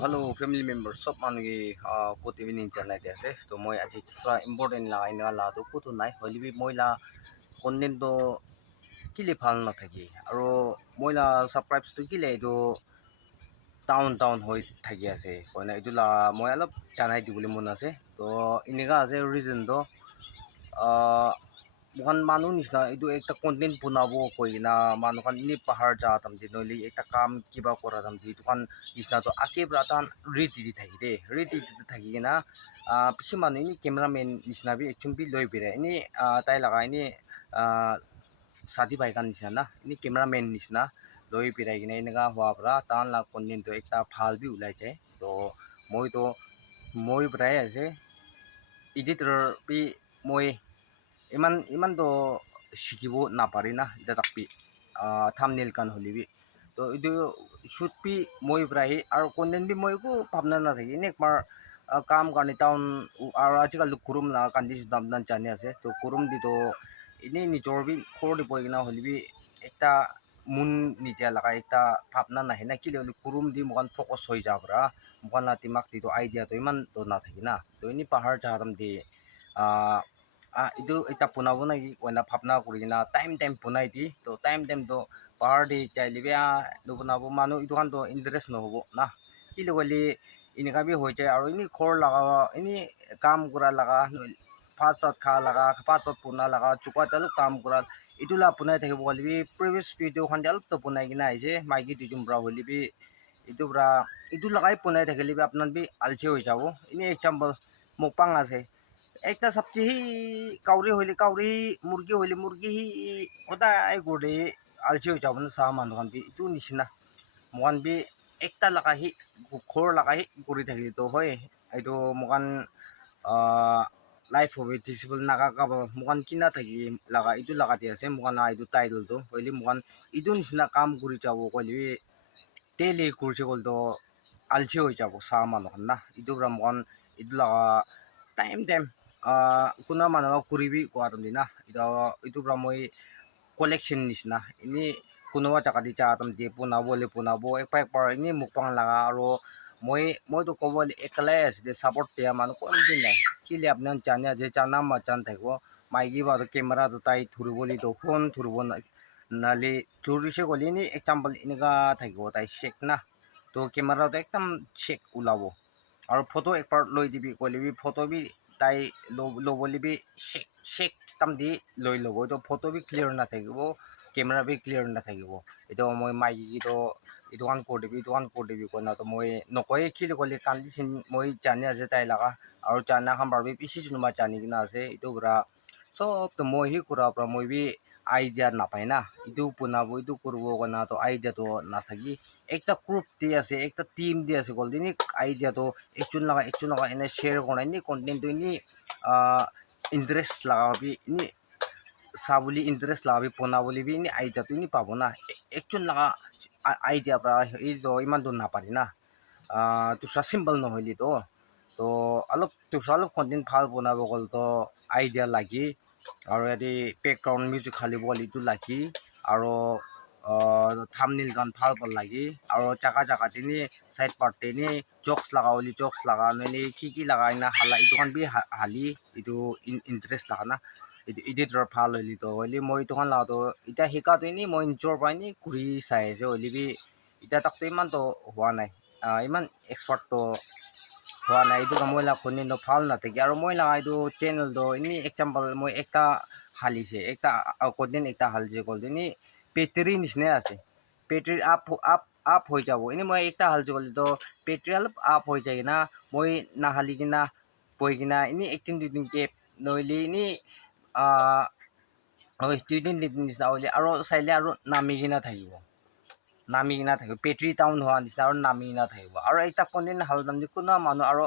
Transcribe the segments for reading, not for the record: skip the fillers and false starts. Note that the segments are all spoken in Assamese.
hello family members sab manugi good evening janai dia ase to moi aji dusra important la aina la to kutu nai holibi moila content to kile phal na thaki aro moila subscribe to kile to down hoi thaki ase koina idula moi alop janai dibole mon ase to iniga ase reason to bukan manu nisna itu ekta content punabo koina manu kan ini pahar ja tam di noli ekta kam kiba kora tam di itu kan nisna to ake bratan ready di thaki de ready di thaki na pisi manu ini cameraman nisna bi chumbi loi bire ini tai laga ini sadi bai kan nisna na ini cameraman nisna loi bire gina ini ga hua bra tan la content to ekta phal bi ulai jai to moi brai ase editor bi moi iman to shikibo na pare na datakpi thumbnail kan holibi to itu shoot pi moi brai ar content bi moi ko bhabna na thaki nek mar kam karni town ar ajikal kurum la kandis damna jani ase to kurum di to ini nijor bi khor di boigina holibi ekta mun nitia laga ekta bhabna na hena kile kurum di mokan focus hoi jabra mokan la dimak di to idea to iman to na thaki na to ini pahar jaram di itu eta punabo na koina bhabna kurigina time punai di to time to par di chailibia do punabo manu itu kan to interest no hobo na kile goli ini ka bi hoi jai aro ini khor laga ini kam kura laga phat sat kha laga phat sat puna laga chukwa talu kam kura itu la punai thaki bolibi previous video khan dal to punai gina aise maiki dijum bra holibi itu bra itu lagai punai thaki libi apnan bi alche hoi jabo ini example mukbang ase একটা সবচেয়ে হি কাউরি হইলে কাউরি মুরগি হইলে মুরগি হি সদায় গড়ে আলচি হয়ে যাব না চাহ মানুহ বি ইটো নিচিনা মকান বি একটা লাগা হি ঘৰ লাগা হি কৰি থাকিলে তো হয় এইটো মকান লাইফ হবে ডিসেবল নাগা কাব মকান কিনা থাকি লাগা ইটো লাগা দি আছে মকান এইটো টাইটেলটো হইলে মকান ইটো নিচিনা কাম কৰি যাব কইলে ডেইলি কৰিছে গ'ল তো আলচি হৈ যাব চাহ মানুহ না ইটো পৰা মকান ইটো লাগা time kuna manawa kuribi kuatam dina itu pra moi collection nisna ini kunawa jakati chatam di punabo ekpa par ini mukbang laga aro moi to kobol eklas de support tia manu kon din nai kile apnan chanya je chana ma chan thaibo maigi ba camera to tai thuruboli to phone thurubo nali thurise goli ni example iniga thaibo tai shek na to camera to ekdam check ulabo aro photo ekpar loi dibi kolebi photo bi তাই ল'বলিবি শেক তাম দি লৈ ল'ব এইটো ফটো বি ক্লিয়াৰ নাথাকিব কেমেৰা বি ক্লিয়াৰ নাথাকিব এইটো মই মাইকীটো এইটো কাম কৰি দিবি কইনা তো মই নকয়ে কি ক'লে কান্দিছিন মই জানি আছে তাই লগা আৰু জানা খাম পাৰবি পিছি জোনোবা জানি কিনা আছে এইটো পুৰা চবতো মই হি কৰা পৰা মই বি আইডিয়া নাপায় না এইটো বনাব এইটো কৰিব কইনা তো আইডিয়াটো নাথাকি একটা গ্ৰুপ দি আছে একটা টিম দি আছে গ'ল দিনি আইডিয়াটো একজন লগা এনে শ্বেয়াৰ কৰা নি কন্টেন্টটো নি ইন্টারেস্ট লাগাবি নি সাবলি ইন্টারেস্ট লাগাবি বনাবলি বি নি আইডিয়াটো নি পাব না একজন লগা আইডিয়া পৰা এইটো ইমান তো নাপাৰি না তুসা সিম্পল নহলি তো অলপ কন্টেন্ট ভাল বনাব গ'ল তো আইডিয়া লাগি আৰু ইয়াতে বেকগ্ৰাউণ্ড মিউজিক খালিব ইটো লাগি আৰু thumbnail gan phal lagi aro jaga tini side part tini jokes laga nani ki lagai na hala itu kan bi hali itu interest laga na itu editor phal holi to holi moi to kan la to ita hika to ini moi jor pai ni kuri sai je holi bi ita tak to iman to hua nai iman expert to hua nai itu moi la khoni no phal na te aro moi la itu channel do ini example moi ekta hali se ekta content ekta hal je gol ini বেটারি নিচিনা আছে বেটারি আপ হৈ যাব এনে মই একটা হাল জগলি তো বেটারি অলপ আপ হৈ যায় না মই নাহালি কিনা বহি কিনা এনে একদিন দুদিন গেপ নহ'লে এনে দুদিন নিচিনা হ'লে আৰু চাইলে আৰু নামি কিনা থাকিব বেটাৰি ডাউন হোৱা নিচিনা আৰু নামি কিনা থাকিব আৰু এটা কণ্টেণ্ট হাল তাৰমানে কোনো মানুহ আৰু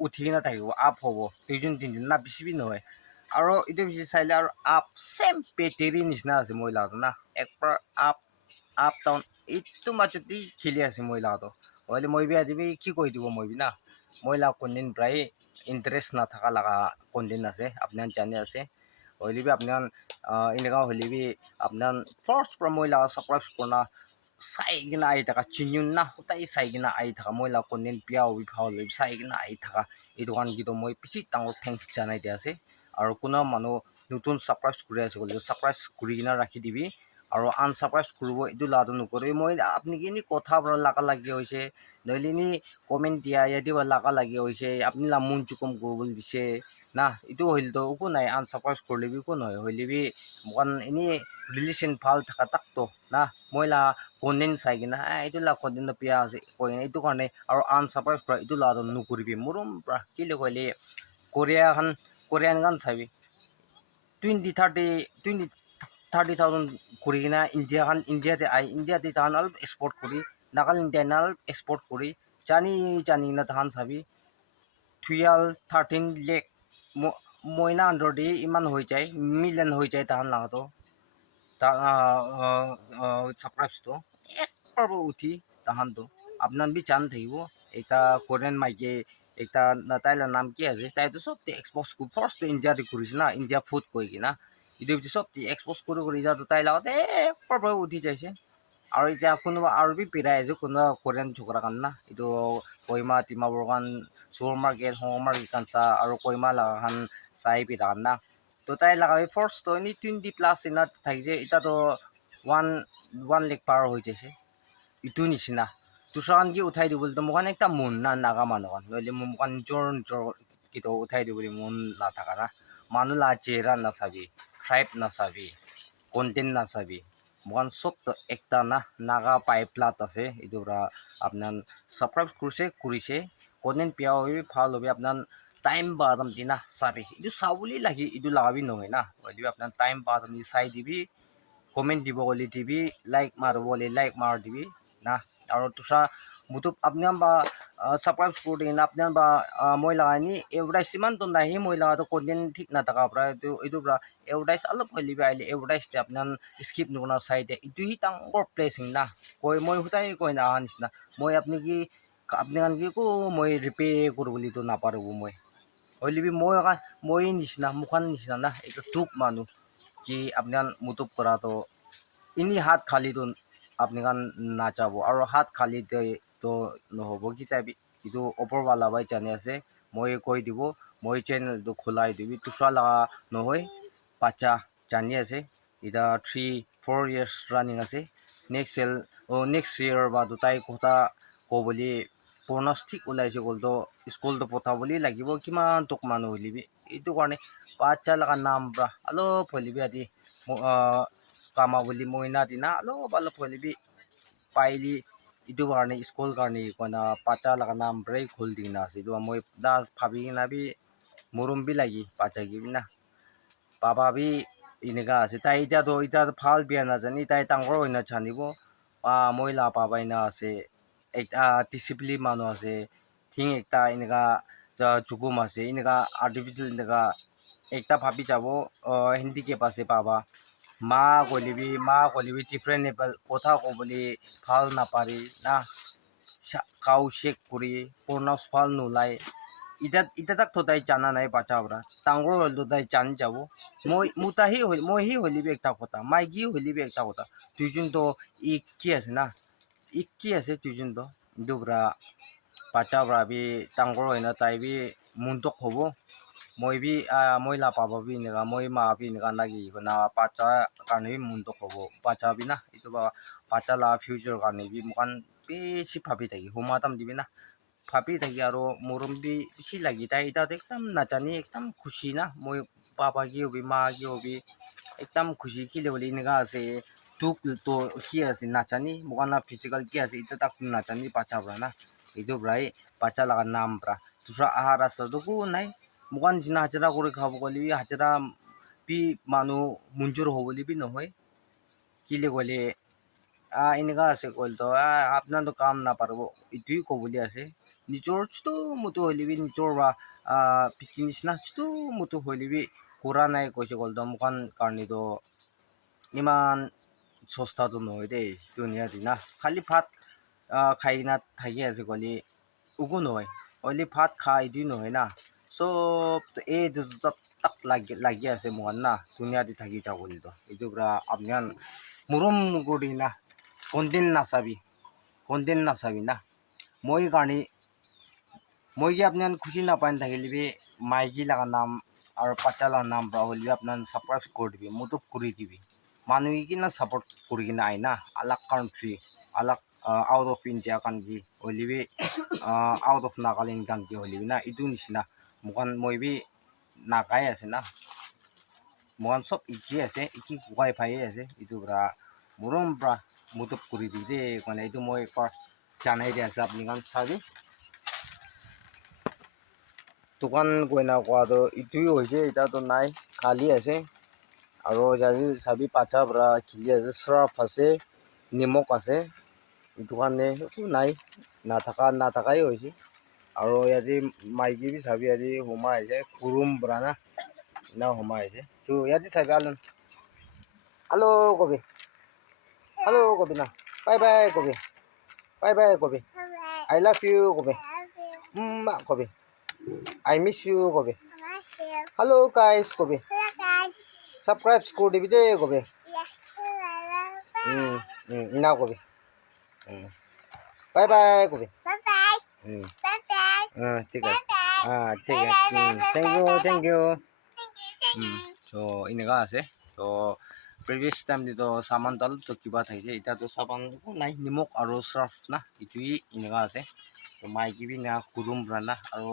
উঠি কিনা থাকিব আপ হ'ব দুইজন তিনিজন না বেছি নহয় আৰু এইটো বেছি চাইলে আৰু আপ সেম বেটাৰি নিচিনা আছে মই লাগাটো না একবাৰ আপ ডাউন এইটো মাজতে খেলি আছে মই লাগাটো হ'লে মই বি আজি কি কৈ দিব মই বি না মই লাগা কণ্টেণ্ট প্ৰায় ইণ্টাৰেষ্ট নাথাকা লগা কণ্টেণ্ট আছে আপোনাৰ জানি আছে হ'লে বি আপোনাৰ এনেকুৱা হ'লে বি আপোনাৰ ফাৰ্ষ্ট পৰা মই লাগা ছাবস্ক্ৰাইব কৰা saigina ai taka chinyun na hutai saigina ai taka moi la content piao bi phao le saigina ai taka itu kan gitu moi pisi tangor thank janai dia ase aru kuna manu nutun subscribe kuri ase kole subscribe kuri kina rakhi dibi aru unsubscribe kuribo itu la tu nukore moi apni kini kotha pra laga lagi hoise noile ni comment dia yadi ba laga lagi hoise apni la mun chukum gobul dise na itu hoil to uko nai unsubscribe kurle bi ko noi hoile bi mokan ini relation phal thaka tak to na moi la content sai kina itu la content pia ase koi itu karne aru unsubscribe kura itu la tu nukuribi murum pra kile koile Korean kan sabi 20-30,000 kuri kina India te ai India te tahan alp export kuri Nagaland te alp export kuri chani na tahan sabi 12-13 lakh moina under de iman hoi jai million hoi jai tahan laga to ta subscribe to ekbar uthi tahan to apnan bi chan thaibo ekta Korean maike ekta natai la naam ki ase tai to sob te export ku first to India te kuris na India food koi kina itu sob te export kuri ida to tai la te ekbar uthi jaise aru এতিয়া কোনোবা আৰু বি পিৰাই আছে কোনোবা কোৰিয়ান ঝগৰা কান না এইটো কইমা তিমাবোৰ কান চুৰ মাৰ্কেট হোম মাৰ্কেট কান চা আৰু কইমা লাগা খান চাই পিৰা কান না তো তাই লাগাবি ফাৰ্ষ্ট তো এনি 20+ ইনাত থাকিছে এতিয়াতো 1 লাখ পাৰ হৈ যাইছে ইটো নিচিনা তুষান কি উঠাই দিবলৈ তো মোক একটা মন না নাগা মানুহ কান নহ'লে মোক নিজৰ কিটো উঠাই দিবলৈ মন নাথাকা না মানুহ লা চেহেৰা নাচাবি ট্ৰাইব নাচাবি কণ্টেণ্ট নাচাবি মোকান সব তো একটা না নাগা পাইপলাত আছে এইটো পৰা আপনাৰ সাবস্ক্ৰাইব কৰিছে কন্টেন্ট পিয়া হবে ভাল হবে আপনার টাইম বাদাম দি না চাবি এইটো চাবলি লাগি এইটো লাগাবি নহয় না হয়তো আপনার টাইম বাদাম দি চাই দিবি কমেন্ট দিব গ'লে দিবি লাইক মারব গ'লে লাইক মার দিবি না আৰু তুষা মুতুব আপনাৰ বা সাবস্ক্ৰাইব কৰি কিনে আপনাৰ বা মই লাগানি এডভাৰ্টাইজ ইমান তো নাহি মই লাগাতো কন্টেন্ট ঠিক নাথাকা পৰা এইটো পৰা এডভাৰ্টাইজ অলপ হলিবি আইলে এডভাৰ্টাইজ তে আপনাৰ স্কিপ নকৰা চাই দে এইটো হি ডাঙৰ প্লেচিং না কৈ মই সদায় কৈ না নিচিনা মই আপনি কান কি কো মই ৰিপে কৰোঁ বুলি তো নাপাৰিব মই হলিবি মই নিচিনা মুখান নিচিনা না এইটো টুক মানুহ কি আপনার মুতুব কৰা তো ইনি হাত খালি তো আপনি কান নাচাব আৰু হাত খালি তো নহ'ব কি টাইপি itu ওপৰৱালা বাই জানি আছে মই কৈ দিব মই চেনেলটো খোলাই দিবি তুষা লাগা নহয় বাচ্চা জানি আছে এটা 3-4 years রানিং আছে নেক্সট ইয়াৰ বা দুটাই কথা ক'বলি পূৰ্ণচ ঠিক ওলাইছে গ'লতো স্কুলটো পঠাবলি লাগিব কিমান তোক মানুহ হলিবি এইটো কাৰণে বাচ্চা লাগা নাম ব্ৰা অলপ হলিবি আদি কামাবলি মইনা দিনা অলপ হলিবি পাইলি itu karne school karne kona pacha laga naam break khul dina ase itu moi da phabi na bi murum bi lagi pacha gi na baba bi inega ase tai ita phal bia na jani tai tangor hoina chanibo moi la baba ina ase ekta discipline manu ase thing ekta inega jugum ase inega artificial inega ekta bhabi jabo hindi ke pase baba মা কলিবি ডিফারেন্ট নেপাল কথা ক'বলি ভাল নাপাৰি না কাউ চেক কৰি পূৰ্ণচ ভাল নোলায় ইটা তাক তো তাই জানা নাই বাচ্চা পৰা ডাঙৰ হ'লতো তাই জানি যাব মই হলিবি একটা কথা মাইকি হলিবি একটা কথা দুইজন তো কি আছে না কি আছে দুইজন তো দুবরা বাচ্চা পৰা বি ডাঙৰ হয় না তাই বি মুন্টক হ'ব মই la papa bi nega moi ma bi nega nagi na pacha karne mundo khobo pacha bi na itu ba pacha la future karne bi mukan beshi phabi thaki homa tam dibi na phabi thaki aro morom bi beshi lagi tai ita ekdam nachani ekdam khushi na moi papa gi hobi ma gi hobi ekdam khushi khile boli nega ase tuk to ki ase nachani mukan na physical ki ase ita tak nachani pacha bra na itu brai pacha laga naam bra dusra ahara sa to ko nai মুখান যিনা হাজিৰা কৰি খাব গ'লে হাজিৰা বি মানুহ মঞ্জুৰ হ'বলি বি নহয় কিলে গ'লে এনেকা আছে ক'লতো আপোনাৰতো কাম নাপাৰিব এইটোৱে ক'বলি আছে নিজৰ চুটো মুটো হ'লিবি নিজৰ বা পিকি নিচিনা চুটো মুটো হ'লিবি কৰা নাই কৈছে ক'লতো মুখান কাৰণেতো ইমান সস্তাটো নহয় দেই ধুনীয়া দিনা খালি ভাত খাই কিনা থাকি আছে গ'লে একো নহয় অলি ভাত খাই এইটোৱে নহয় না সব এই tak lagi ase mukan na dunia di thaki jaboli to itu bra apnian murum gudi na content নাচাবি না মই কাৰণে মই কি আপনার খুশি না পাইন থাকিলে বি মাইকি লাগা নাম আর বাচ্চা লাগা নাম বা হলে আপনার সাবস্ক্রাইব করে দিবি মোটক করে দিবি মানুষ কিনা সাপোর্ট করি কিনা আয় না আলাগ কান্ট্রি আলাগ আউট অফ ইন্ডিয়া কানকি হলে বি আউট অফ নাগালেণ্ড কানকি হলে বি না ইটো নিচিনা মোকান মই বি নাগাই আছে না মোকান সব ইকি আছে ইকি কুকাই ভাই আছে ইটো পৰা মৰম পৰা মোটক কৰি দিবি দেই মানে এইটো মই জানাই দিয়া আছে আপুনি কাণ চাবি দোকান গইনা কোৱাটো ইটোৱে হৈছে এতিয়াতো নাই খালী আছে আৰু যদি চাবি পাচা পৰা খিলি আছে চাৰ্ফ আছে নিমখ আছে এইটো কাৰণে একো নাই নাথাকাই হৈছে আৰু ইয়াতে মাইকী বি চাবি আজি সোমাই আহিছে কুৰুম পৰা না না সোমাই আহিছে তো ইয়াতে চাবি আলন হেল্ল' কবি হেল্ল' কবি না বাই বাই কবি আই লাভ ইউ কবি কবি I miss you কবি hello guys কবি subscribe করে দিবি দে কবি না কবি বাই বাই কবি ঠিক আছে ঠিক আছে thank you তো এনেকা আছে তো প্ৰিভিয়াছ টাইম তো চামান তাল তো কিবা থাকিছে এতিয়াতো চাবান একো নাই নিমখ আৰু চাৰ্ফ না এইটোৱে এনেকা আছে তো মাইকী বি না কুৰুম পৰা না আৰু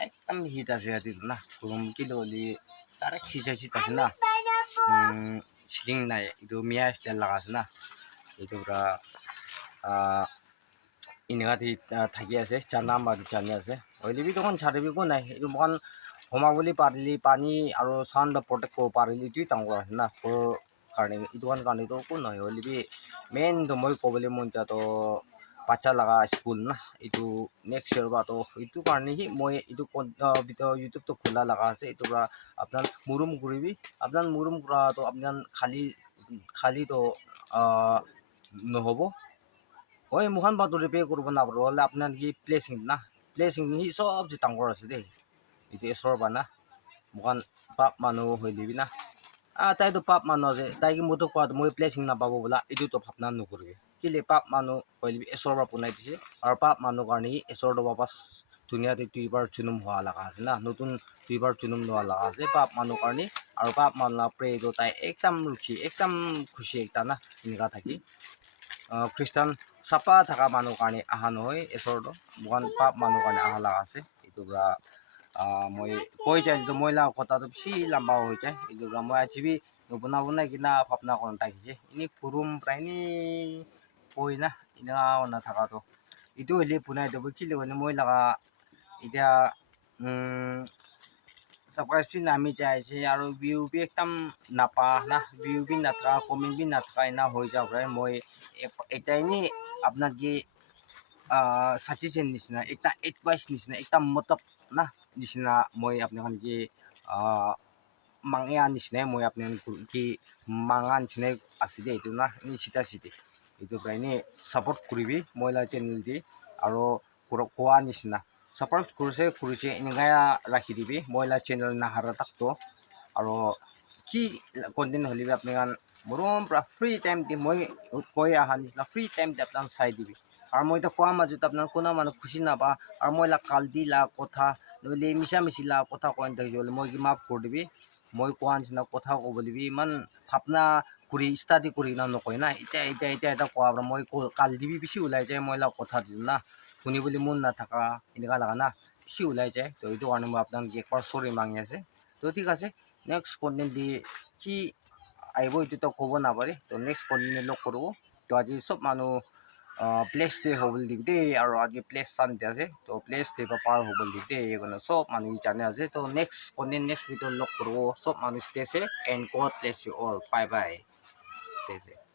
একদম হিট আছে ইয়াতে না কুৰুম কিলো হলি তাৰে খিচাইচিত আছে না চিলিং নাই এইটো মিয়া ষ্টাইল লগা আছে না এইটো পৰা এনেকা থাকি আছে জানা বাৰু জানি আছে হইলে বি তখন ছাড়িবি একো নাই এইটো মকান সোমাবলৈ পাৰিলি পানী আৰু চাউণ্ড বা প্ৰটেক্ট কৰিব পাৰিলি এইটোৱে ডাঙৰ আছে না কাৰণে এইটো কাৰণেতো একো নহয় হইলে বি মেইনটো মই ক'বলৈ মন যাতো বাচ্চা লাগা স্কুল না এইটো নেক্সট ইয়াৰ পৰা তো এইটো কাৰণেহি মই এইটো ইউটিউবটো খোলা লগা আছে এইটো পৰা আপোনাৰ মুৰুম কৰিবি আপোনাৰ মুৰুম কৰাটো আপোনাৰ খালিতো নহ'ব হয় মুখান বাতৰি পে কৰিব নাপাৰো হ'লে আপোনাৰ কি প্লেচিং না প্লেচিং সি চবচে ডাঙৰ আছে দেই এইটো এচৰ বা না মুখান পাপ মানুহ হৈ দিবি না তাইতো পাপ মানুহ আছে তাই কি মোৰতো কোৱাটো মই প্লেচিং নাপাব বোলা এইটোতো ভাৱনা নকৰিবি কেলে পাপ মানুহ হৈ দিবি এচৰ পৰা বনাই দিছে আৰু পাপ মানুহ কাৰণে এচৰ দবা পাছ দুনিয়াতে দুইবাৰ জুনুম হোৱা লগা আছে না নতুন দুইবাৰ জুনুম লোৱা লগা আছে পাপ মানুহ কাৰণে আৰু পাপ মানুহ প্ৰেটো তাই একদম ৰুচি একদম খুচি একটা না এনেকা থাকি খ্ৰীষ্টান চাপা থকা মানুহ কাৰণে অহা নহয় এচৰটো মোকান পাপ মানুহ কাৰণে অহা লগা আছে এইটো পৰা মই কৈ যায় যিটো মহিলা কথাটো বেছি লম্বা হৈ যায় এইটো পৰা মই আজি বি নবনাই কিনা ভাৱনা কৰা থাকিছে এনেই কুৰুম প্ৰায় এনেই কৈ না এনেকুৱা নাথাকাটো এইটো হ'লে বনাই দিব কি মানে মই লগা এতিয়া সাবস্ক্রাইব নামি যাইছে আৰু ভিউ বি একদম নাপা না ভিউ বি নাথাকা কমেন্ট বি নাথাকা না হৈ যাব মই এটাই নি আপনার কি সাজেশন নিচিনা একটা এডভাইস নিচিনা একটা মতলব না নিচিনা মই আপনার কি মাঙিয়া নিচিনাই মই আপনার কি মাঙা নিচিনাই আছে দে এইটো না চিধা চিধি এইটো প্ৰায় এনে সাপোৰ্ট কৰিবি মহিলা চেনেল দি আৰু কোৱা নিচিনা সাপোৰ্ট কৰিছে এনেকৈ ৰাখি দিবি মহিলা চেনেল নাহাৰা তাকতো আৰু কি কন্টেন্ট হ'লে আপোনাৰ মৰম পৰা ফ্ৰী টাইম দি মই কৈ অহা নিচিনা ফ্ৰী টাইম দি আপোনাক চাই দিবি আৰু মই এতিয়া কোৱা মাজত আপোনাৰ কোনো মানুহ খুচি নাপা আৰু মই কালদি লা কথা নহ'লে মিছা মিছি লা কথা কৈ থাকিলে মই কি মাফ কৰি দিবি মই কোৱা নিচিনা কথা ক'ব দিবি ইমান ভাৱনা কৰি ষ্টাডি কৰি না নকয় না এতিয়া কোৱা মই কাল দিবি বেছি ওলাই যায় মই কথা দিলোঁ না শুনিবলৈ মন নাথাকা এনেকুৱা লগা না বেছি ওলাই যায় তো এইটো কাৰণে মই আপোনাক একবাৰ চৰি মাঙি আছে তো ঠিক আছে নেক্সট কন্টেন্ট দি কি আহিব এইটোতো ক'ব নাপাৰি তো নেক্সট কন্টেন্ট লগ কৰিব তো আজি চব মানুহ প্লেচ ডে হ'বলৈ দিবি দেই আৰু আজি প্লেচ চানডে আছে তো প্লেচ ডে বা পাৰ হ'বলৈ দিবি দেই এইকাৰণে চব মানুহ জানে আছে তো next content next video' log কৰিব চব মানুহ stay safe and God bless you all bye bye stay chef